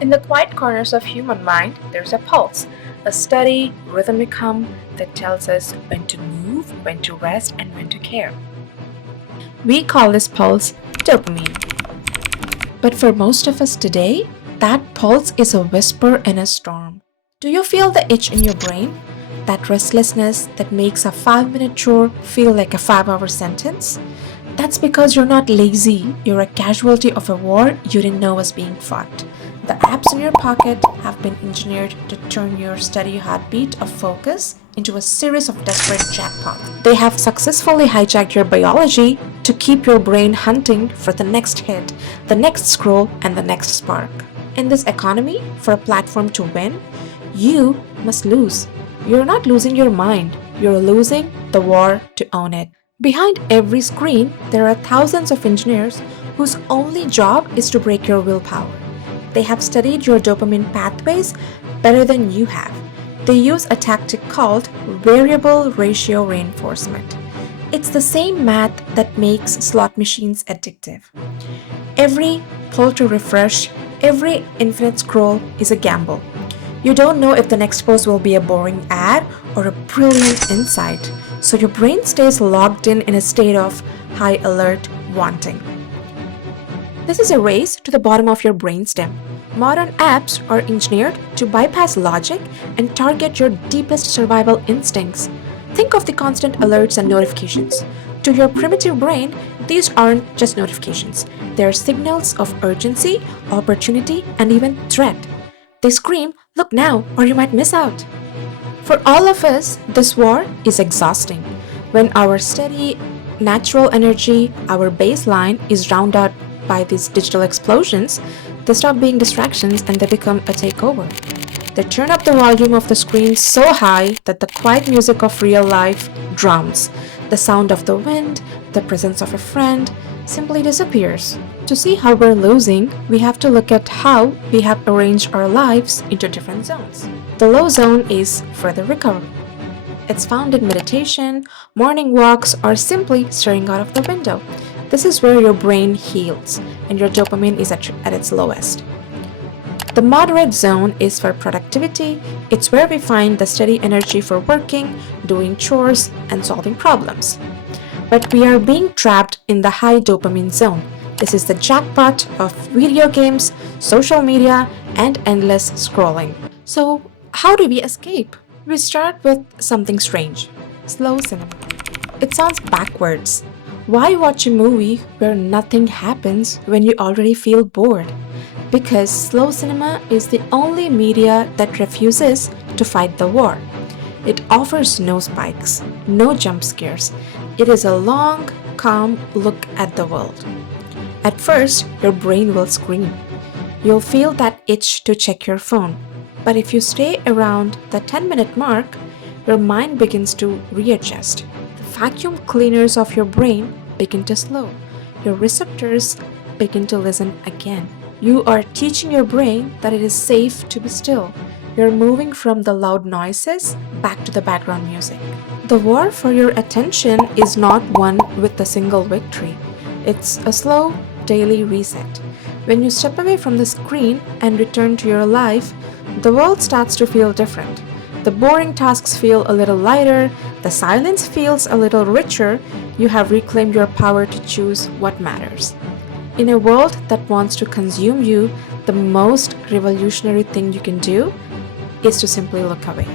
In the quiet corners of human mind, there's a pulse, a steady, rhythmic hum that tells us when to move, when to rest, and when to care. We call this pulse dopamine. But for most of us today, that pulse is a whisper in a storm. Do you feel the itch in your brain? That restlessness that makes a 5-minute chore feel like a 5-hour sentence? That's because you're not lazy, you're a casualty of a war you didn't know was being fought. The apps in your pocket have been engineered to turn your steady heartbeat of focus into a series of desperate jackpots. They have successfully hijacked your biology to keep your brain hunting for the next hit, the next scroll, and the next spark. In this economy, for a platform to win, you must lose. You're not losing your mind, you're losing the war to own it. Behind every screen, there are thousands of engineers whose only job is to break your willpower. They have studied your dopamine pathways better than you have. They use a tactic called variable ratio reinforcement. It's the same math that makes slot machines addictive. Every pull to refresh, every infinite scroll is a gamble. You don't know if the next post will be a boring ad or a brilliant insight, so your brain stays logged in a state of high alert wanting. This is a race to the bottom of your brainstem. Modern apps are engineered to bypass logic and target your deepest survival instincts. Think of the constant alerts and notifications. To your primitive brain, these aren't just notifications. They're signals of urgency, opportunity, and even threat. They scream, "Look now, or you might miss out." For all of us, this war is exhausting. When our steady, natural energy, our baseline, is drowned out by these digital explosions, they stop being distractions and they become a takeover. They turn up the volume of the screen so high that the quiet music of real life drowns. The sound of the wind, the presence of a friend, simply disappears. To see how we're losing, we have to look at how we have arranged our lives into different zones. The low zone is further recovery. It's found in meditation, morning walks, or simply staring out of the window. This is where your brain heals and your dopamine is at its lowest. The moderate zone is for productivity. It's where we find the steady energy for working, doing chores, and solving problems. But we are being trapped in the high dopamine zone. This is the jackpot of video games, social media, and endless scrolling. So, how do we escape? We start with something strange: slow cinema. It sounds backwards. Why watch a movie where nothing happens when you already feel bored? Because slow cinema is the only media that refuses to fight the war. It offers no spikes, no jump scares. It is a long, calm look at the world. At first, your brain will scream. You'll feel that itch to check your phone. But if you stay around the 10-minute mark, your mind begins to readjust. The vacuum cleaners of your brain begin to slow. Your receptors begin to listen again. You are teaching your brain that it is safe to be still. You're moving from the loud noises back to the background music. The war for your attention is not won with a single victory. It's a slow, daily reset. When you step away from the screen and return to your life, the world starts to feel different. The boring tasks feel a little lighter, the silence feels a little richer. You have reclaimed your power to choose what matters. In a world that wants to consume you, the most revolutionary thing you can do is to simply look away.